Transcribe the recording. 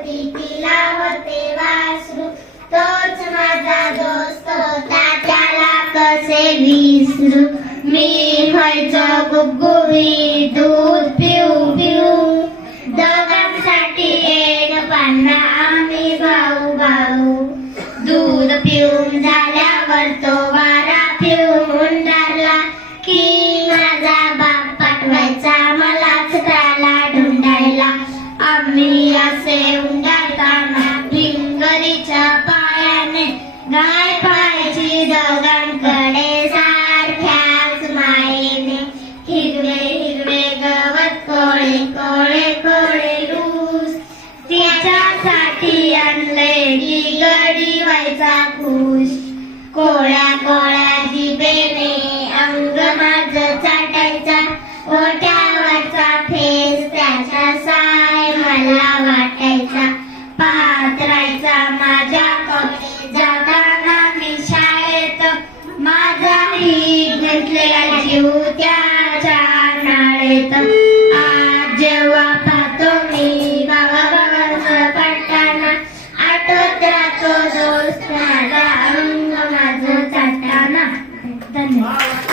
होती तिला होते वासरू. तोच माझा दोस्त होता त्याला कसे विसरू? मी व्हायचो गुबगुबी दूध पिऊ पिऊ. दोघांसाठी एक पान्हा आम्ही भाऊ भाऊ. दूध पिऊन झाल्यावर तो वारा पिऊन धरला की माझा बाप पाठवायचा मलाच त्याला ढुंढायला. आम्ही असे उंडाळताना भिंगरीच्या पायाने गाय पायची दोघांकडे सारख्याच मायेने हिरवे हिरवे गवत कोळे कोळे कोळे रूस तिच्यासाठी आणलेली गडी व्हायचा खुश कोळ्या कोळ्या जिबेने अंग माझ चाटायचा. ओट्यावरचा फेस त्याच्या साय मला वाट गुंतलेला जीव त्याच्या नाळेत आज जेव्हा पाहतो मी बाबा बाबा पडताना आठवत राहतो दोस्त माझा अंग माझं चाटताना. धन्यवाद.